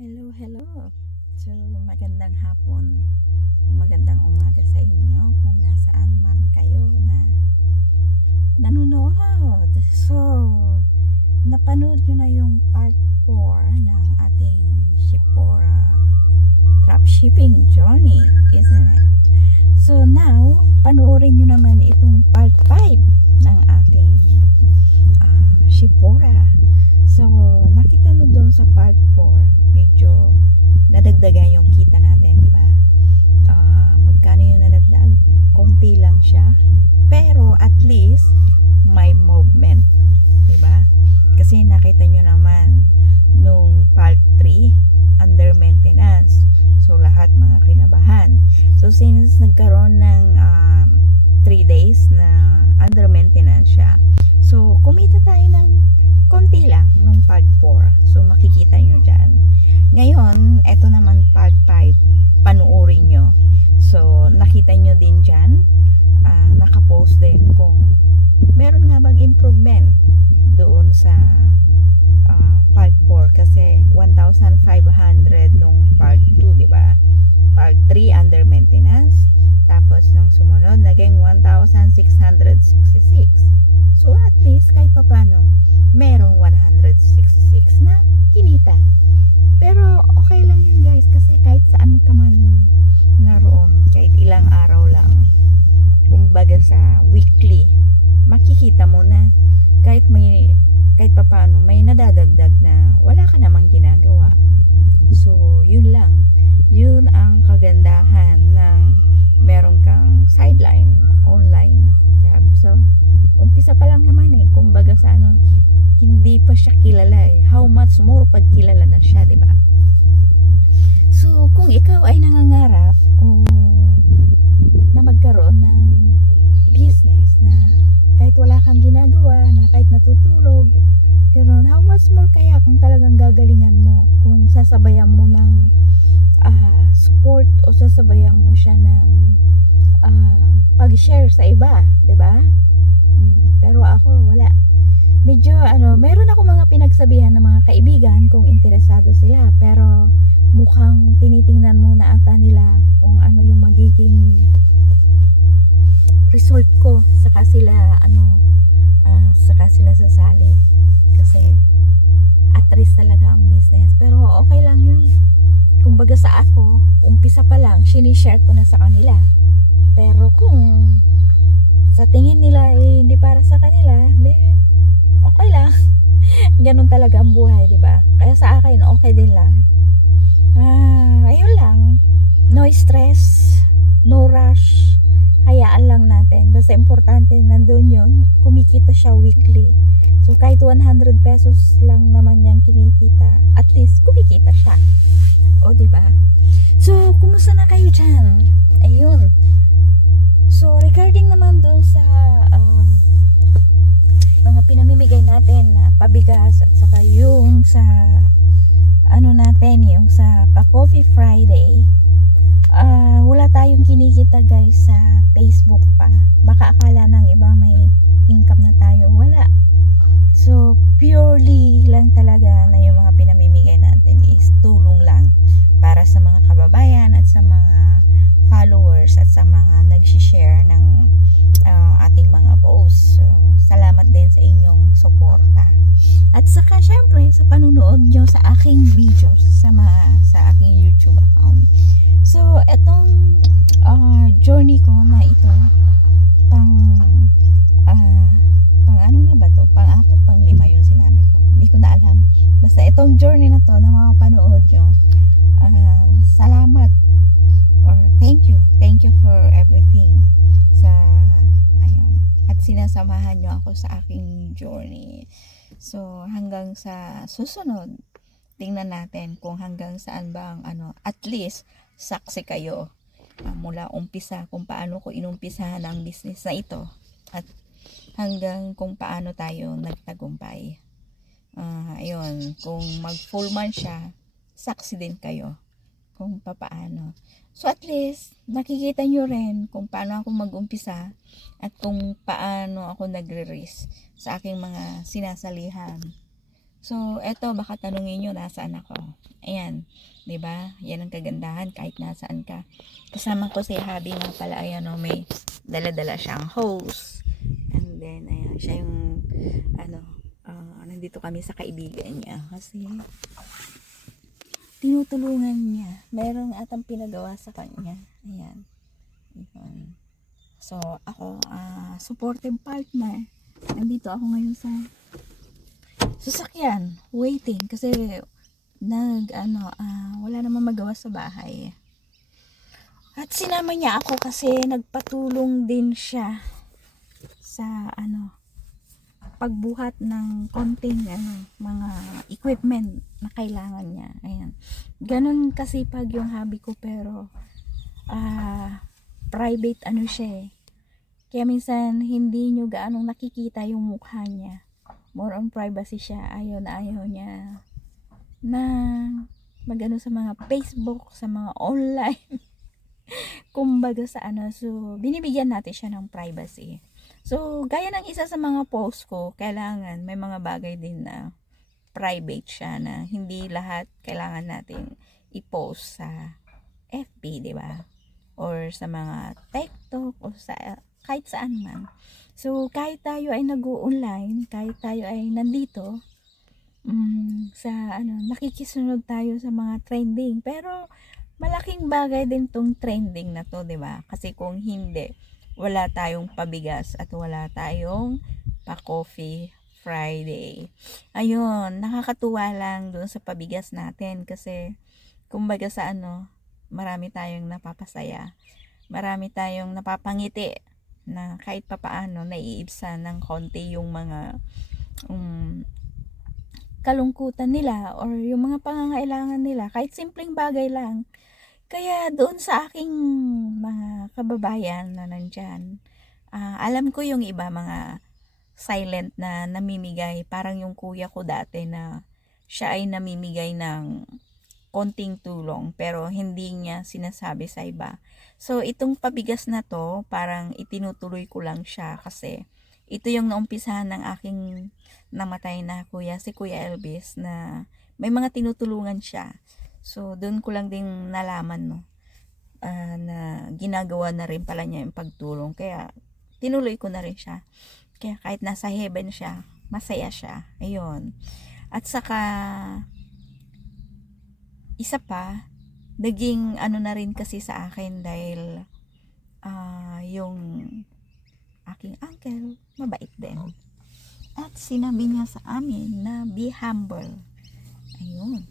Hello, hello. So, magandang hapon o magandang umaga sa inyo kung nasaan man kayo na nanonood. So, napanood nyo na yung part 4 ng ating Shipora dropshipping journey, isn't it? So, now, panoorin nyo naman itong part 5 ng ating Shipora. So, nakita nyo doon sa part 4, medyo nadagdagan yung kita natin, di ba? Magkano yung nadagdag? Konti lang siya. Pero at least may movement, di ba? Kasi nakita nyo naman nung part 3, under maintenance. So, lahat mga kinabahan. So, since nagkaroon ng 3 days na under maintenance siya, so, kumita tayo ng konti lang nung part 4. So, makikita nyo dyan. Ngayon, eto naman part 5. Panuorin nyo. So, nakita nyo din dyan. Nakapost din kung meron nga bang improvement doon sa part 4. Kasi 1,500 nung part 2, di ba? Part 3 under maintenance. Tapos, nung sumunod, naging 1,666. So, at least, kahit pa paano, merong 166 na kinita. Pero, okay lang yun guys, kasi kahit saan ka man naroon, kahit ilang araw lang, kumbaga sa weekly, makikita mo na kahit pa paano, may nadadagdag na wala ka namang ginagawa. So, yun lang. Yun ang kagandahan ng meron kang sideline, online job. So, umpisa pa lang naman kumbaga sa hindi pa siya kilala How much more pag kilala na siya, di ba? So, kung ikaw ay nangangarap o na magkaroon ng business na kahit wala kang ginagawa, na kahit natutulog, ganoon, how much more kaya kung talagang gagalingan mo, kung sasabayan mo ng support o sasabayan mo siya ng pag-share sa iba, di ba? Pero ako, wala. Medyo, meron ako mga pinagsabihan ng mga kaibigan kung interesado sila. Pero, mukhang tinitingnan muna ata nila kung ano yung magiging result ko. Saka sila sasali. Kasi, at risk talaga ang business. Pero, okay lang yun. Kumbaga sa ako, umpisa pa lang, sinishare ko na sa kanila. Pero, kung sa tingin nila hindi para sa kanila, okay lang. Ganun talaga ang buhay, di ba? Kaya sa akin, okay din lang. Ayun lang. No stress, no rush. Hayaan lang natin. Basta importante, nandun yun. Kumikita siya weekly. So, kahit 100 pesos lang naman yung kinikita, at least, kumikita siya. O, di ba? So, kumusta na kayo dyan? Ayun. So, regarding naman dun sa mga pinamimigay natin na pabigas at saka yung sa natin, yung sa pa-Coffee Friday, wala tayong kinikita guys sa Facebook pa. Baka akala ng iba may income na tayo. Wala. So, purely lang talaga na yung mga pinamimigay natin is tulong lang para sa mga kababayan at sa mga followers at sa mga nag-share ng ating mga posts. So, salamat din sa inyong suporta. At saka syempre sa panunood nyo sa aking videos sa aking YouTube account. So, etong journey ko na ito pang ano na ba to? Pang-4, pang-5 yung sinabi ko. Hindi ko na alam. Basta itong journey na to na mga panood nyo, salamat or thank you for everything at sinasamahan nyo ako sa aking journey. So hanggang sa susunod, tingnan natin kung hanggang saan ba ang at least saksi kayo mula umpisa kung paano ko inumpisahan ang business na ito at hanggang kung paano tayo nagtagumpay. Ayun, kung mag full man siya, saksi din kayo kung papaano. So at least, nakikita nyo rin kung paano ako mag-umpisa at kung paano ako nagre-risk sa aking mga sinasalihan So, eto, baka tanungin nyo, nasaan ako? Ayan, 'di ba? Yan ang kagandahan kahit nasaan ka. Kasama ko si Habi nga pala, ayan o, may dala-dala siyang hose. And then, ayan, siya yung, nandito kami sa kaibigan niya. Kasi, tinutulungan niya. Merong atang pinagawa sa kanya. Ayan. Ayan. So, ako, supportive partner. Nandito ako ngayon sa sasakyan, waiting kasi wala namang magawa sa bahay. At sinama niya ako kasi nagpatulong din siya sa pagbuhat ng konting mga equipment na kailangan niya. Ayan. Ganun kasi pag yung hobby ko, pero private siya eh. Kaya minsan hindi nyo gaanong nakikita yung mukha niya. More on privacy siya. Ayaw na ayaw niya na magano sa mga Facebook, sa mga online. Kumbaga sa so binibigyan natin siya ng privacy. So gaya ng isa sa mga post ko, kailangan may mga bagay din na private siya, na hindi lahat kailangan natin i-post sa FB, di ba? Or sa mga TikTok o sa kahit saan man. So kahit tayo ay nag-o-online, kahit tayo ay nandito sa nakikisunod tayo sa mga trending, pero malaking bagay din tong trending na to, 'di ba? Kasi kung hindi, wala tayong pabigas at wala tayong pa-coffee Friday. Ayun, nakakatuwa lang doon sa pabigas natin kasi kumbaga sa marami tayong napapasaya. Marami tayong napapangiti na kahit papaano naiibsan ng konti yung mga kalungkutan nila or yung mga pangangailangan nila, kahit simpleng bagay lang. Kaya doon sa aking mga kababayan na nandyan, alam ko yung iba mga silent na namimigay, parang yung kuya ko dati na siya ay namimigay ng konting tulong pero hindi niya sinasabi sa iba. So itong pabigas na to, parang itinutuloy ko lang siya kasi ito yung naumpisahan ng aking namatay na kuya, si Kuya Elvis, na may mga tinutulungan siya. So doon ko lang din nalaman na ginagawa na rin pala niya yung pagtulong. Kaya tinuloy ko na rin siya. Kaya kahit nasa heaven siya, masaya siya. Ayun. At saka isa pa, naging na rin kasi sa akin dahil yung aking uncle, mabait din. At sinabi niya sa amin na be humble. Ayun.